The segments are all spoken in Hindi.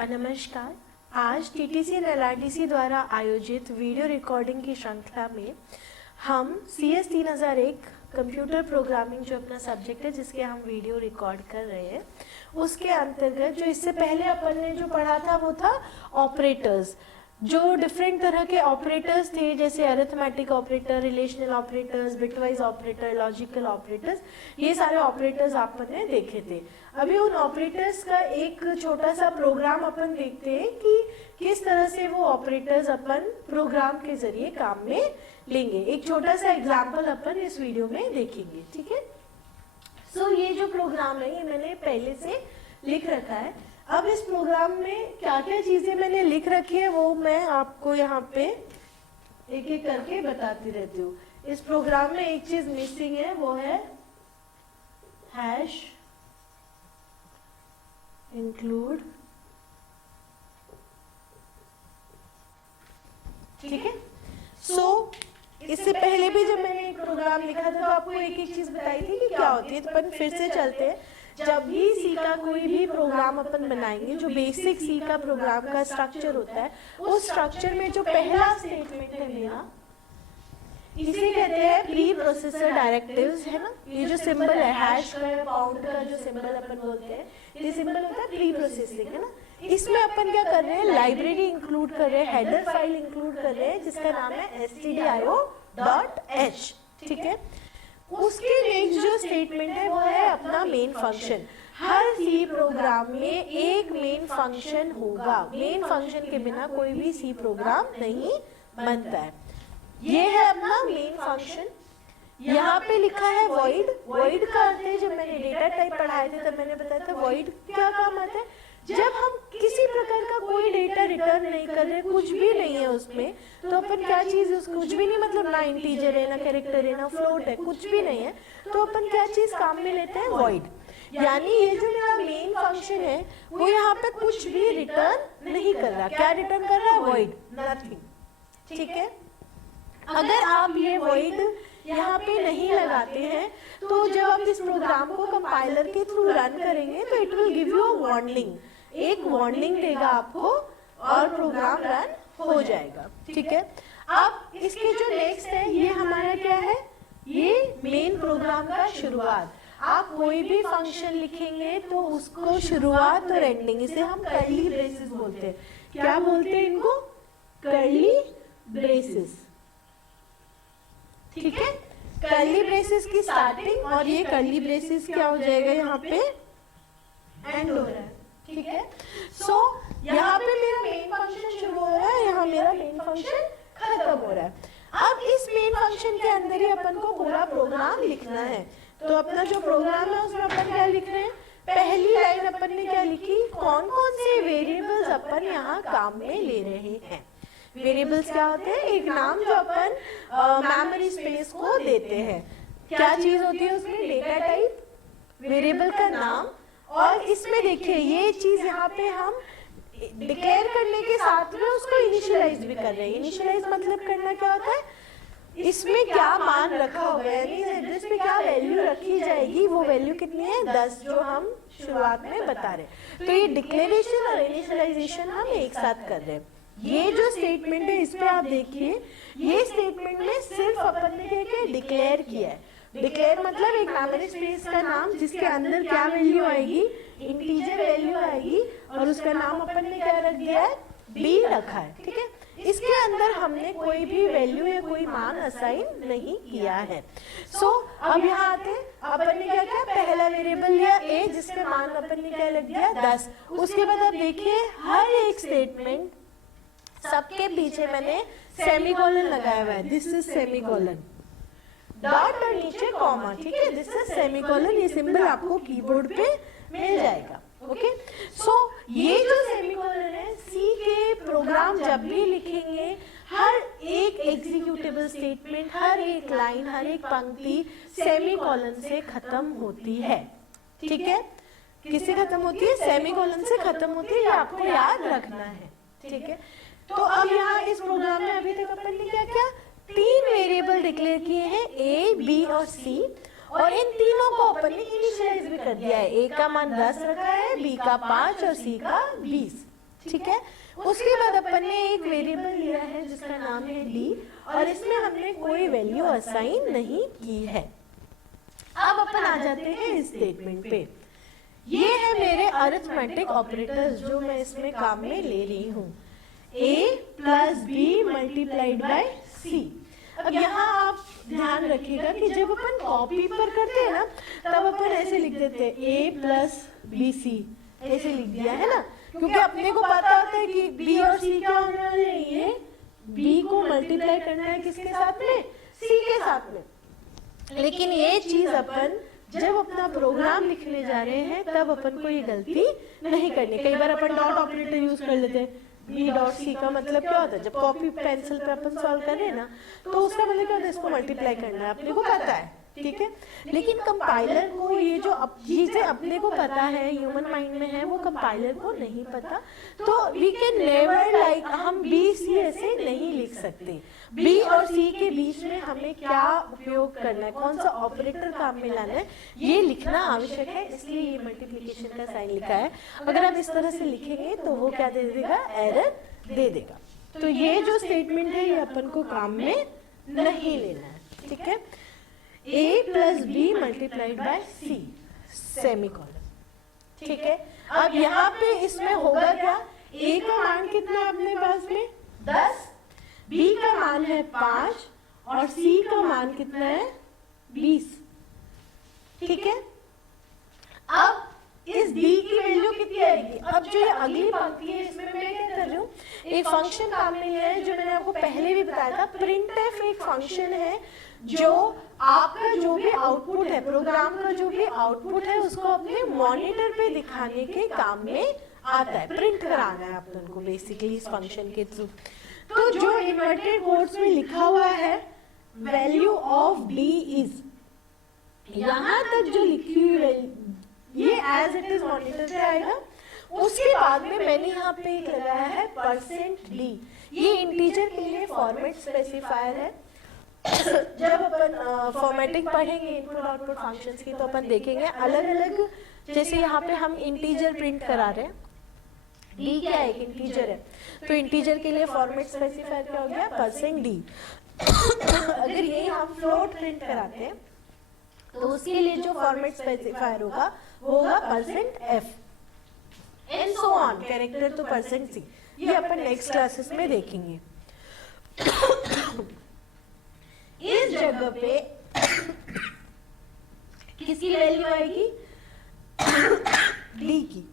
नमस्कार। आज टीटीसी एंड एलआरटीसी द्वारा आयोजित वीडियो रिकॉर्डिंग की श्रृंखला में हम CS 3001 कंप्यूटर प्रोग्रामिंग जो अपना सब्जेक्ट है जिसके हम वीडियो रिकॉर्ड कर रहे हैं उसके अंतर्गत जो इससे पहले अपन ने जो पढ़ा था वो था ऑपरेटर्स। जो डिफरेंट तरह के ऑपरेटर्स थे जैसे arithmetic operator, relational operators, bitwise operator, logical operators, ये सारे ऑपरेटर्स आपने देखे थे। अभी उन ऑपरेटर्स का एक छोटा सा प्रोग्राम अपन देखते हैं कि किस तरह से वो ऑपरेटर्स अपन प्रोग्राम के जरिए काम में लेंगे। एक छोटा सा एग्जाम्पल अपन इस वीडियो में देखेंगे, ठीक है। सो ये जो प्रोग्राम है ये मैंने पहले से लिख रखा है। अब इस प्रोग्राम में क्या क्या चीजें मैंने लिख रखी है वो मैं आपको यहाँ पे एक एक करके बताती रहती हूँ। इस प्रोग्राम में एक चीज मिसिंग है वो है हैश इंक्लूड, ठीक है। सो इससे पहले भी जब मैंने एक प्रोग्राम लिखा था तो आपको एक एक चीज बताई थी कि क्या होती है। तो अपन फिर से चलते हैं। जब भी सी का कोई भी प्रोग्राम अपन बनाएंगे, जो बेसिक सी का प्रोग्राम का स्ट्रक्चर होता है, उस स्ट्रक्चर में जो पहला स्टेटमेंट है मेरा, इसे कहते हैं प्री प्रोसेसर डायरेक्टिव्स, है ना। ये जो सिंबल है हैश का, पाउंड का जो सिंबल अपन बोलते हैं, ये सिंबल होता है प्री प्रोसेसिंग, है ना। इसमें अपन क्या कर रहे हैं, लाइब्रेरी इंक्लूड कर रहे हैं, हेडर फाइल इंक्लूड कर रहे हैं जिसका नाम है stdio.h, ठीक है। उसके नेक्स्ट जो स्टेटमेंट है वो है अपना मेन फंक्शन। हर सी प्रोग्राम में एक मेन फंक्शन होगा। मेन फंक्शन के बिना कोई भी सी प्रोग्राम नहीं बनता है। ये है अपना मेन फंक्शन। यहाँ पे लिखा है void। void का अर्थ है, जब मैंने डेटा टाइप पढ़ाए थे तब मैंने बताया था void क्या काम आता है। जब हम किसी प्रकार का कोई डेटा रिटर्न नहीं कर रहे, कुछ भी नहीं है उसमें, तो अपन क्या चीज, कुछ भी नहीं, मतलब ना इंटीजर है, ना कैरेक्टर है, ना फ्लोट है, कुछ भी नहीं है, तो अपन क्या चीज काम में लेते हैं, void। यानी ये जो मेरा मेन फंक्शन है वो यहाँ पे कुछ भी रिटर्न नहीं कर रहा। क्या रिटर्न कर रहा है, void, नथिंग, ठीक है। अगर आप ये void यहाँ पे नहीं लगाते हैं तो जब आप इस प्रोग्राम को कंपाइलर के थ्रू रन करेंगे तो it will give you a warning, एक वार्निंग देगा आपको और प्रोग्राम रन हो जाएगा, ठीक है। अब इसके जो नेक्स्ट है ये हमारा क्या है, ये मेन प्रोग्राम का शुरुआत। आप कोई भी फंक्शन लिखेंगे तो उसको शुरुआत और एंडिंग, इसे हम कर्ली ब्रेसेस बोलते हैं। क्या बोलते हैं इनको, कर्ली ब्रेसेस, ठीक है। कर्ली ब्रेसेस की स्टार्टिंग और ये कर्ली ब्रेसेस क्या हो जाएगा, यहाँ पे एंड हो रहा है, ठीक है। सो यहाँ पे मेरा मेन फंक्शन शुरू हो रहा है, यहाँ मेरा मेन फंक्शन खत्म हो रहा है। अब इस मेन फंक्शन के अंदर ही अपन को पूरा प्रोग्राम लिखना है। तो अपना जो प्रोग्राम है उसमें अपन क्या लिख रहे हैं, पहली लाइन अपन ने क्या लिखी, कौन कौन से वेरिएबल्स अपन यहाँ काम में ले रहे हैं। वेरिएबल्स क्या होते हैं, एक नाम जो अपन मेमोरी स्पेस को देते हैं। क्या चीज होती है उसमें, डेटा टाइप, वेरिएबल का नाम, और इसमें देखिए ये चीज यहाँ पे हम डिक्लेयर करने के साथ में उसको इनिशियलाइज भी कर रहे हैं। इनिशियलाइज मतलब करना क्या होता है, इसमें क्या मान रखा होगा, यानी एड्रेस पे क्या वैल्यू रखी जाएगी, वो वैल्यू कितनी है, 10, जो हम शुरुआत में बता रहे। तो ये डिक्लेरेशन और इनिशियलाइजेशन हम एक साथ कर रहे हैं। ये जो स्टेटमेंट है इस पे आप देखिए, ये स्टेटमेंट में सिर्फ अपन ने क्या किया, डिक्लेयर किया है। डिक्लेयर मतलब एक मेमोरी स्पेस का नाम जिसके अंदर क्या वैल्यू आएगी, इंटीजर वैल्यू आएगी, और उसका नाम अपन ने क्या रख दिया है, b रखा है, ठीक है। इसके अंदर हमने कोई भी वैल्यू या कोई मान असाइन नहीं किया है। सो अब यहाँ आते हैं, अपन ने क्या किया, पहला वेरिएबल लिया a जिसके मान अपन ने क्या लग दिया, 10। उसके बाद आप देखिए हर एक स्टेटमेंट सबके पीछे मैंने सेमीकोलन लगाया हुआ है, दिस इज सेमीकोलन, डॉट और नीचे कॉमा, ठीक है, दिस इज सेमीकोलन। ये सिंबल आपको कीबोर्ड पे मिल जाएगा, ओके। सो ये जो सेमीकोलन है, सी के प्रोग्राम जब भी लिखेंगे हर एक एग्जीक्यूटेबल स्टेटमेंट, हर एक लाइन, हर एक पंक्ति सेमीकोलन से खत्म होती है, ठीक है। किससे खत्म होती है, सेमीकोलन से खत्म होती है, ये आपको याद रखना है, ठीक है। तो अब यहाँ इस प्रोग्राम में अभी तक अपन ने क्या किया, 3 वेरिएबल डिक्लेयर किए हैं, a, b और c, और इन तीनों को अपन ने इनिशियलाइज भी कर दिया है। a का मान 10 रखा है, b का 5 और c का 20, नाम है डी और इसमें हमने कोई वैल्यू असाइन नहीं की है। अब अपन आ जाते हैं इस स्टेटमेंट पे। ये है मेरे अरिथमेटिक ऑपरेटर्स जो मैं इसमें काम में ले रही हूँ, a plus B multiplied by C. अब यहाँ आप ध्यान रखिएगा कि जब अपन कॉपी पर करते हैं ना तब अपन ऐसे लिख देते हैं a प्लस बी सी, ऐसे लिख दिया है ना, क्योंकि अपने को पता होता है कि b और c क्या होने वाले हैं, ये b को मल्टीप्लाई करना है किसके साथ में, c के साथ में। लेकिन ये चीज अपन जब अपना प्रोग्राम लिखने जा रहे हैं तब अपन को ये गलती नहीं करनी। कई बार अपन डॉट ऑपरेटर यूज कर लेते हैं, बी डॉट सी का मतलब क्या होता है, जब कॉपी पेंसिल पे अपन सॉल्व कर रहे हैं ना तो उसका मतलब क्या होता है, इसको मल्टीप्लाई करना है, अपने को पता है, ठीक है। लेकिन कंपाइलर को ये जो चीजें अपने को पता है, ह्यूमन माइंड में है, वो कंपाइलर को नहीं पता। तो वी कैन नेवर लाइक हम बी सी ऐसे नहीं लिख सकते। बी और सी के बीच में हमें क्या उपयोग करना है, कौन सा ऑपरेटर काम में लाना है, ये लिखना आवश्यक है, इसलिए ये मल्टीप्लिकेशन का साइन लिखा है। अगर आप इस तरह से लिखेंगे तो वो क्या दे देगा, एरर दे देगा। तो ये जो स्टेटमेंट है ये अपन को काम में नहीं लेना है, ठीक है। a plus B multiplied by C semicolon, ठीक है। अब यहाँ पे इसमें होगा क्या, a का मान कितना है अपने पास में 10, b का मान है 5 और c का मान कितना है 20, ठीक है। अब इस d की वैल्यू कितनी आएगी, अब जो ये अगली पंक्ति है इसमें मैं क्या कर रही हूँ, एक फंक्शन काम में लिया है जो मैंने आपको पहले भी बताया था। printf एक फंक्शन है जो आपका जो भी आउटपुट है, प्रोग्राम का जो भी आउटपुट है उसको अपने मॉनिटर पे दिखाने के काम में आता है, प्रिंट कराना है अपन को बेसिकली इस फंक्शन के थ्रू। तो जो इन्वर्टेड कोट्स में लिखा हुआ है वैल्यू ऑफ डी इज, यहाँ तक जो लिखी हुई वैल्यू ये एज इट इज मॉनिटर पे आएगा। उसके बाद में मैंने यहाँ पे एक लगाया है %d, ये इंटीजर के लिए फॉर्मेट स्पेसिफायर है। जब अपन फॉर्मेटिंग पढ़ेंगे इनपुट आउटपुट फंक्शंस की तो अपन देखेंगे अलग अलग, जैसे यहाँ पे हम इंटीजर प्रिंट करा रहे हैं, d क्या है, एक इंटीजर है, तो इंटीजर के लिए फॉर्मेट स्पेसिफायर क्या हो गया %d। अगर ये हम फ्लोट प्रिंट कराते हैं तो उसके लिए जो फॉर्मेट स्पेसिफायर होगा वो होगा %f and so on, character तो %c, ये अपन नेक्स्ट क्लासेस में देखेंगे। इस जगह पे किसकी वैल्यू आएगी, d की।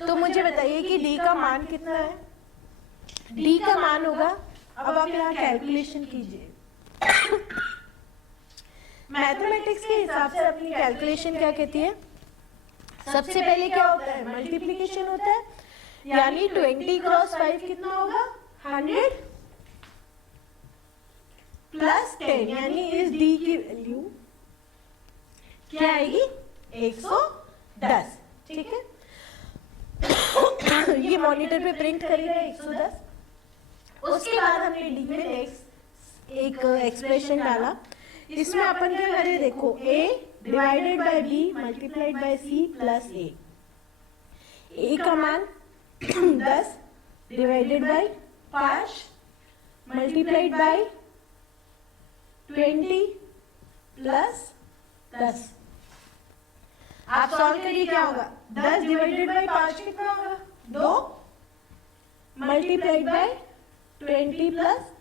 तो मुझे बताइए कि d का मान कितना है, d का मान होगा, अब आप यहाँ कैलकुलेशन कीजिए। मैथमेटिक्स के हिसाब से अपनी कैलकुलेशन क्या कहती है, सबसे पहले क्या होता है, मल्टीप्लिकेशन होता है, यानी 20 क्रॉस 5 कितना होगा 100 प्लस 10, यानी इस d की वैल्यू क्या आएगी 110, ठीक है। ये मॉनिटर पे प्रिंट करेगा 110। उसके बाद हमने d में नेक्स्ट एक एक्सप्रेशन डाला, इसमें अपन क्या करें, देखो a divided by b multiplied by c plus a का मान 10 divided by 5 multiplied by 20 plus 10। आप सॉल्व करिए क्या होगा, 10 डिवाइडेड बाय 5 कितना होगा 2 मल्टीप्लाइड बाय 20 प्लस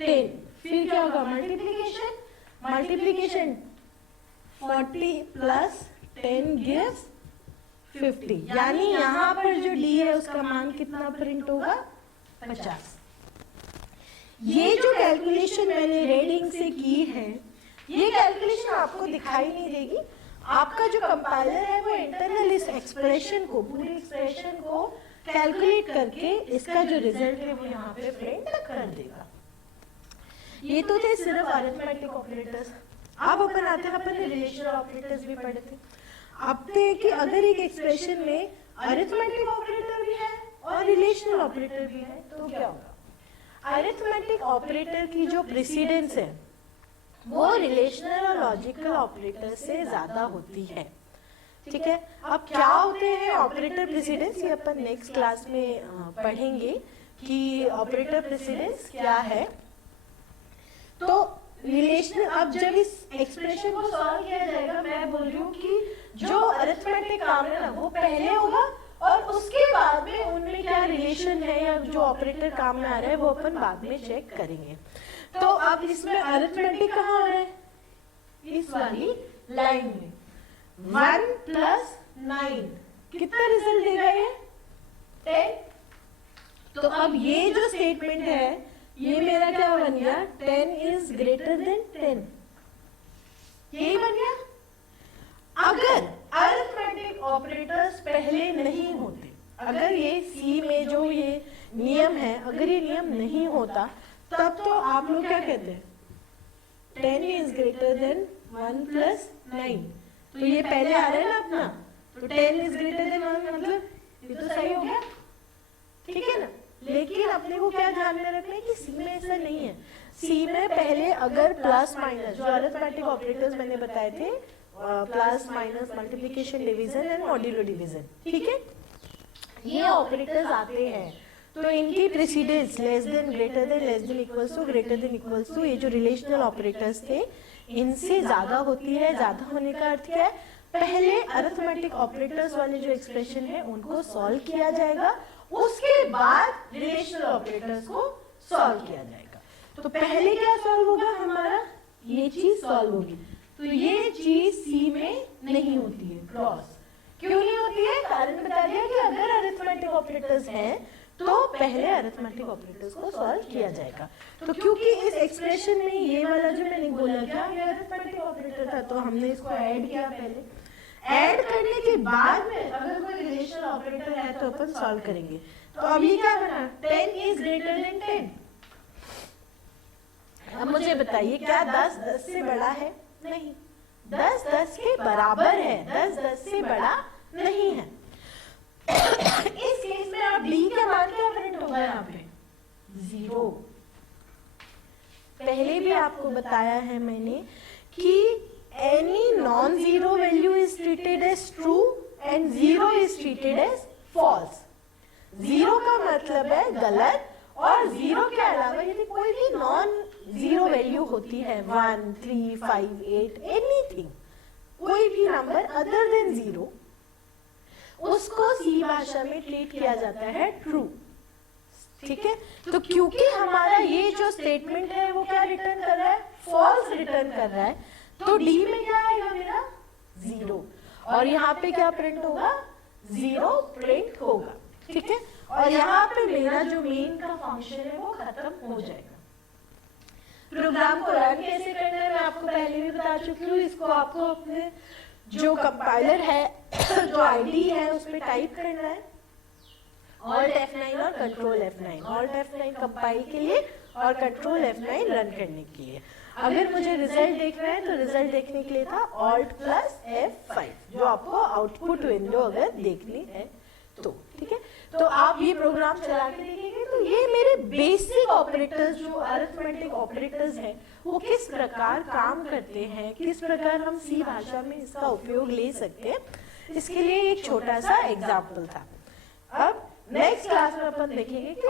10, फिर क्या होगा मल्टीप्लिकेशन, मल्टीप्लिकेशन 40 प्लस 10 गिव्स 50, यानी यहाँ पर जो d है उसका मान कितना प्रिंट होगा 50। ये जो कैलकुलेशन मैंने रेडिंग से की है, ये कैलकुलेशन आपको दिखाई नहीं देगी, आपका जो कंपाइलर है वो इंटरनल इस एक्सप्रेशन को, पूरी एक्सप्रेशन को कैलकुलेट करके इसका जो रिजल्ट है वो यहाँ पे प्रिंट कर देगा। ये तो थे सिर्फ अरिथमेटिक ऑपरेटर्स। अब अपन आते हैं, अपन रिलेशनल ऑपरेटर्स भी पढ़े थे। अब थे कि अगर एक एक्सप्रेशन में अरिथमेटिक ऑपरेटर भी है और रिलेशनल ऑपरेटर भी है तो क्या होगा। अरिथमेटिक ऑपरेटर की जो प्रेसिडेंस है वो रिलेशनल और लॉजिकल ऑपरेटर से ज्यादा होती है, ठीक है। अब क्या होते हैं ऑपरेटर प्रेसिडेंस, ये अपन नेक्स्ट क्लास में पढ़ेंगे कि ऑपरेटर प्रेसिडेंस क्या है। तो रिलेशनल, अब जब इस एक्सप्रेशन को सॉल्व किया जाएगा, मैं बोल रही हूँ कि जो अरिथमेटिक काम है ना वो पहले होगा और उसके बाद में उनमें क्या रिलेशन है या जो ऑपरेटर काम में आ रहा है वो अपन बाद में चेक करेंगे। तो अब इसमें अरिथमेटिक कहाँ आ रहा है, इस वाली लाइन में 1 + 9 कितना रिजल्ट देगा ये 10। तो अब ये जो स्टेटमेंट है ये मेरा क्या बन गया, 10 इज ग्रेटर देन 10, यही बन गया। अगर अरिथमेटिक ऑपरेटर्स पहले नहीं होते, अगर ये सी में जो ये नियम है अगर ये नियम नहीं होता तब तो आप लोग क्या कहते हैं 10 इज ग्रेटर देन 1 + 9, तो ये पहले आ रहा है ना अपना, तो 10 इज ग्रेटर देन 1 मतलब ये तो सही हो गया, ठीक है ना। लेकिन अपने को क्या ध्यान में रखना है कि सी में ऐसा नहीं है। सी में पहले अगर प्लस माइनस, जो अरिथमेटिक ऑपरेटर्स मैंने बताए थे, plus minus, multiplication, division and modulo division, ठीक है, ये ऑपरेटर्स आते हैं तो इनकी precedence less than, greater than, less than, equals to, greater than, equals to, ये जो रिलेशनल ऑपरेटर्स थे इनसे ज्यादा होती है। ज्यादा होने का अर्थ क्या है, पहले अरिथमेटिक ऑपरेटर्स वाले जो एक्सप्रेशन है उनको सॉल्व किया जाएगा, उसके बाद रिलेशनल ऑपरेटर्स को सॉल्व किया जाएगा। तो पहले क्या सॉल्व होगा हमारा, ये चीज सॉल्व होगी। तो ये चीज सी में नहीं होती है, क्रॉस क्यों नहीं होती है, कारण बता दिया कि अगर अरिथमेटिक ऑपरेटर्स हैं तो पहले अरिथमेटिक ऑपरेटर्स को सॉल्व किया जाएगा। तो क्योंकि इस एक्सप्रेशन में ये वाला जो मैंने बोला क्या, ये अरिथमेटिक ऑपरेटर था तो हमने इसको ऐड किया, पहले ऐड करने के बाद में अगर कोई रिलेशनल ऑपरेटर है तो अपन सॉल्व करेंगे। तो अब ये क्या बना, 10 इज ग्रेटर देन 10। अब मुझे बताइए क्या 10 10 से बड़ा है, नहीं, 10 10 के बराबर है, 10 10 से बड़ा नहीं है। इस केस में आप डी का मान क्या प्रिंट होगा यहाँ पे 0। पहले भी आपको बताया है मैंने कि any non-zero value is treated as true and 0 is treated as false। 0 का मतलब है गलत और 0 के अलावा यदि कोई भी नॉन जीरो वैल्यू होती है 1 3 5 8 एनीथिंग, कोई भी नंबर अदर देन 0, उसको सी भाषा में ट्रीट किया जाता है ट्रू, ठीक है। तो क्योंकि हमारा ये जो स्टेटमेंट है वो क्या रिटर्न कर रहा है, फॉल्स रिटर्न कर रहा है, तो डी में क्या आएगा मेरा 0 और यहाँ पे क्या प्रिंट होगा 0 प्रिंट होगा, ठीक है। और यहाँ पे मेरा जो मेन का फंक्शन है वो खत्म हो जाएगा। प्रोग्राम को रन कैसे करना है मैं आपको पहले भी बता चुकी हूँ। इसको आपको अपने जो कंपाइलर है जो आईडी है उस पर टाइप करना है Alt F9 और Control F9, Alt F9 compile के लिए और Control F9 रन करने के लिए। अगर मुझे रिजल्ट देखना है तो रिजल्ट देखने के लिए था Alt + F5, जो आपको आउटपुट विंडो अगर देखनी है तो, ठीक है। तो आप ये प्रोग्राम चला के देखेंगे तो ये मेरे बेसिक ऑपरेटर्स जो अरिथमेटिक ऑपरेटर्स हैं वो किस प्रकार काम करते हैं, किस प्रकार हम सी भाषा में इसका उपयोग ले सकते हैं, इसके लिए एक छोटा सा एग्जाम्पल था। अब नेक्स्ट क्लास में अपन देखेंगे कि